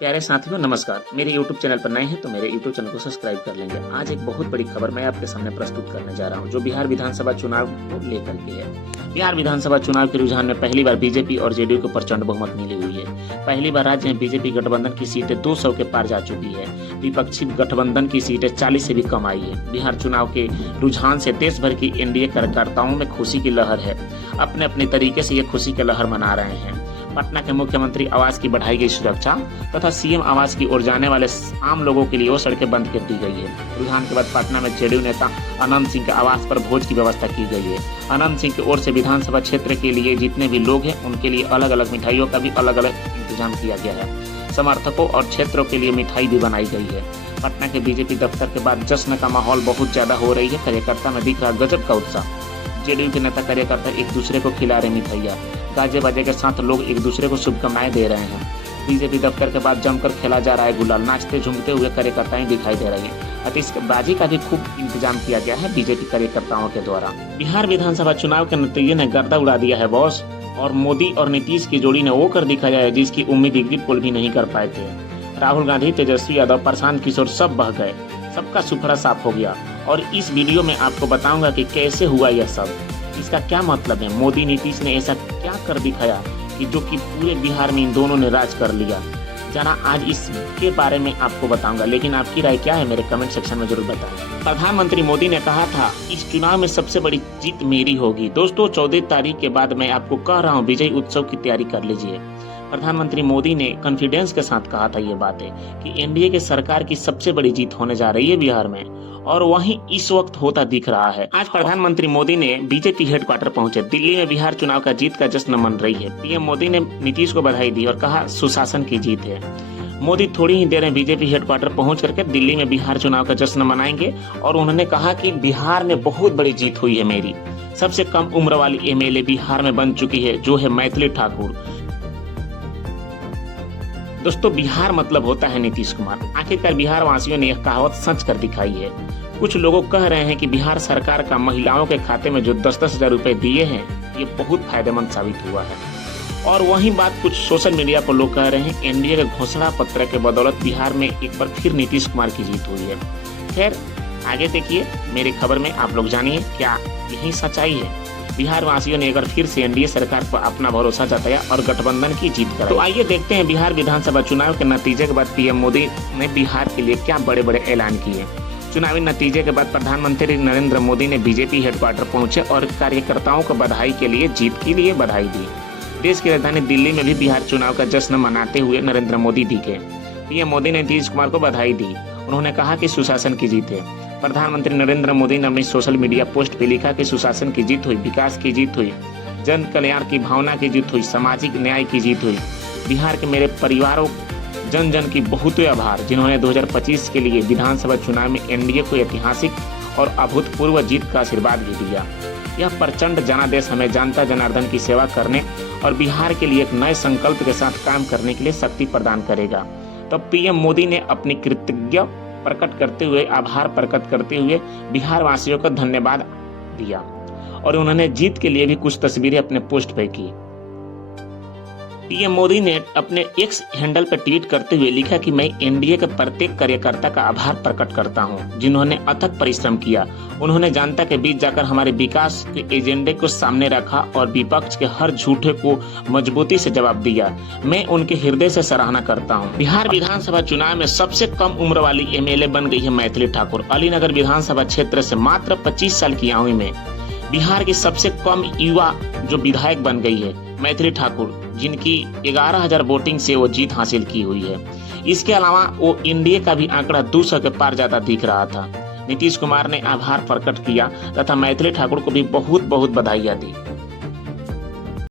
प्यारे साथियों नमस्कार। मेरे YouTube चैनल पर नए हैं तो मेरे YouTube चैनल को सब्सक्राइब कर लेंगे। आज एक बहुत बड़ी खबर मैं आपके सामने प्रस्तुत करने जा रहा हूं, जो बिहार विधानसभा चुनाव को लेकर के है। बिहार विधानसभा चुनाव के रुझान में पहली बार बीजेपी और जेडीयू को प्रचंड बहुमत मिली हुई है। पहली बार राज्य में बीजेपी गठबंधन की सीटें 200 के पार जा चुकी है। विपक्षी गठबंधन की सीटें 40 से भी कम आई है। बिहार चुनाव के रुझान से देश भर की एनडीए कार्यकर्ताओं में खुशी की लहर है। अपने अपने तरीके से ये खुशी की लहर मना रहे हैं। पटना के मुख्यमंत्री आवास की बढ़ाई गई सुरक्षा तथा सीएम आवास की ओर जाने वाले आम लोगों के लिए वो सड़कें बंद कर दी गई है। रुझान के बाद पटना में जेडीयू नेता अनंत सिंह के आवास पर भोज की व्यवस्था की गई है। अनंत सिंह की ओर से विधानसभा क्षेत्र के लिए जितने भी लोग हैं उनके लिए अलग अलग मिठाइयों का भी अलग अलग इंतजाम किया गया है। समर्थकों और क्षेत्रों के लिए मिठाई भी बनाई गई है। पटना के बीजेपी दफ्तर के बाद जश्न का माहौल बहुत ज्यादा हो रही है। कार्यकर्ता में दिख रहा गजब का उत्साह। जेडीयू के नेता कार्यकर्ता एक दूसरे को खिला रहे मिठाइयाँ, गाजे बाजे के साथ लोग एक दूसरे को शुभकामनाएं दे रहे हैं। बीजेपी दफ्तर के बाद जमकर खेला जा रहा है गुलाल। नाचते झूमते हुए कार्यकर्ताएं दिखाई दे रही है। आतिशबाजी का भी खूब इंतजाम किया गया है बीजेपी कार्यकर्ताओं के द्वारा। बिहार विधानसभा चुनाव के नतीजे ने गर्दा उड़ा दिया है बॉस। और मोदी और नीतीश की जोड़ी ने वो कर दिखाया है जिसकी उम्मीद एग्जिट पोल भी नहीं कर पाए थे। राहुल गांधी, तेजस्वी यादव, प्रशांत किशोर सब बह गए। सबका सुपड़ा साफ हो गया। और इस वीडियो में आपको बताऊंगा कि कैसे हुआ यह सब, इसका क्या मतलब है। मोदी नीतीश ने ऐसा क्या कर दिखाया कि जो कि पूरे बिहार में इन दोनों ने राज कर लिया। जरा आज इसके बारे में आपको बताऊंगा, लेकिन आपकी राय क्या है मेरे कमेंट सेक्शन में जरूर बताएं। प्रधानमंत्री मोदी ने कहा था इस चुनाव में सबसे बड़ी जीत मेरी होगी। दोस्तों 14 तारीख के बाद मैं आपको कह रहा हूँ विजय उत्सव की तैयारी कर लीजिए। प्रधानमंत्री मोदी ने कॉन्फिडेंस के साथ कहा था ये बातें कि एनडीए की सरकार की सबसे बड़ी जीत होने जा रही है बिहार में, और वहीं इस वक्त होता दिख रहा है। आज प्रधानमंत्री मोदी ने बीजेपी हेडक्वार्टर पहुंचे। दिल्ली में बिहार चुनाव का जीत का जश्न मन रही है। पीएम मोदी ने नीतीश को बधाई दी और कहा सुशासन की जीत है। मोदी थोड़ी ही देर में बीजेपी हेडक्वार्टर पहुंच करके दिल्ली में बिहार चुनाव का जश्न मनाएंगे और उन्होंने कहा कि बिहार में बहुत बड़ी जीत हुई है मेरी। सबसे कम उम्र वाली एमएलए बिहार में बन चुकी है, जो है मैथिली ठाकुर। दोस्तों बिहार मतलब होता है नीतीश कुमार। आखिरकार बिहार वासियों ने यह कहावत सच कर दिखाई है। कुछ लोग कह रहे हैं कि बिहार सरकार का महिलाओं के खाते में जो 10-10 हजार रुपए दिए हैं ये बहुत फायदेमंद साबित हुआ है। और वहीं बात कुछ सोशल मीडिया पर लोग कह रहे हैं एनडीए के घोषणा पत्र के बदौलत बिहार में एक बार फिर नीतीश कुमार की जीत हुई है। खैर आगे देखिए मेरी खबर में आप लोग जानिए क्या यही सच्चाई है। बिहार वासियों ने एक बार फिर से एनडीए सरकार पर अपना भरोसा जताया और गठबंधन की जीत कराई। तो आइए देखते हैं बिहार विधानसभा चुनाव के नतीजे के बाद पीएम मोदी ने बिहार के लिए क्या बड़े बड़े ऐलान किए। चुनावी नतीजे के बाद प्रधानमंत्री नरेंद्र मोदी ने बीजेपी हेडक्वार्टर पहुंचे और कार्यकर्ताओं को बधाई के लिए जीत के लिए बधाई दी। देश की राजधानी दिल्ली में भी बिहार चुनाव का जश्न मनाते हुए नरेंद्र मोदी दिखे। पीएम मोदी ने नीतीश कुमार को बधाई दी। उन्होंने कहा कि सुशासन की जीत है। प्रधानमंत्री नरेंद्र मोदी ने अपनी सोशल मीडिया पोस्ट पे लिखा कि सुशासन की जीत हुई, विकास की जीत हुई, जन कल्याण की भावना की जीत हुई, सामाजिक न्याय की जीत हुई। बिहार के मेरे परिवारों जन जन की बहुत आभार जिन्होंने 2025 के लिए विधानसभा चुनाव में एनडीए को ऐतिहासिक और अभूतपूर्व जीत का आशीर्वाद भी दिया। यह प्रचंड जनादेश हमें जनता जनार्दन की सेवा करने और बिहार के लिए एक नए संकल्प के साथ काम करने के लिए शक्ति प्रदान करेगा। तब पीएम मोदी ने अपनी कृतज्ञता प्रकट करते हुए आभार प्रकट करते हुए बिहार वासियों को धन्यवाद दिया और उन्होंने जीत के लिए भी कुछ तस्वीरें अपने पोस्ट पे की। पीएम मोदी ने अपने एक्स हैंडल पर ट्वीट करते हुए लिखा कि मैं एनडीए के प्रत्येक कार्यकर्ता का आभार प्रकट करता हूं जिन्होंने अथक परिश्रम किया। उन्होंने जनता के बीच जाकर हमारे विकास के एजेंडे को सामने रखा और विपक्ष के हर झूठे को मजबूती से जवाब दिया। मैं उनके हृदय से सराहना करता हूं। बिहार विधानसभा चुनाव में सबसे कम उम्र वाली एमएलए बन गई है मैथिली ठाकुर। अलीनगर विधानसभा क्षेत्र से मात्र 25 साल की आयु में बिहार की सबसे कम युवा जो विधायक बन गई है मैथिली ठाकुर, जिनकी 11,000 वोटिंग से वो जीत हासिल की हुई है। इसके अलावा वो एनडीए का भी आंकड़ा 200 के पार ज्यादा दिख रहा था। नीतीश कुमार ने आभार प्रकट किया तथा मैथिली ठाकुर को भी बहुत बहुत बधाइयां दी।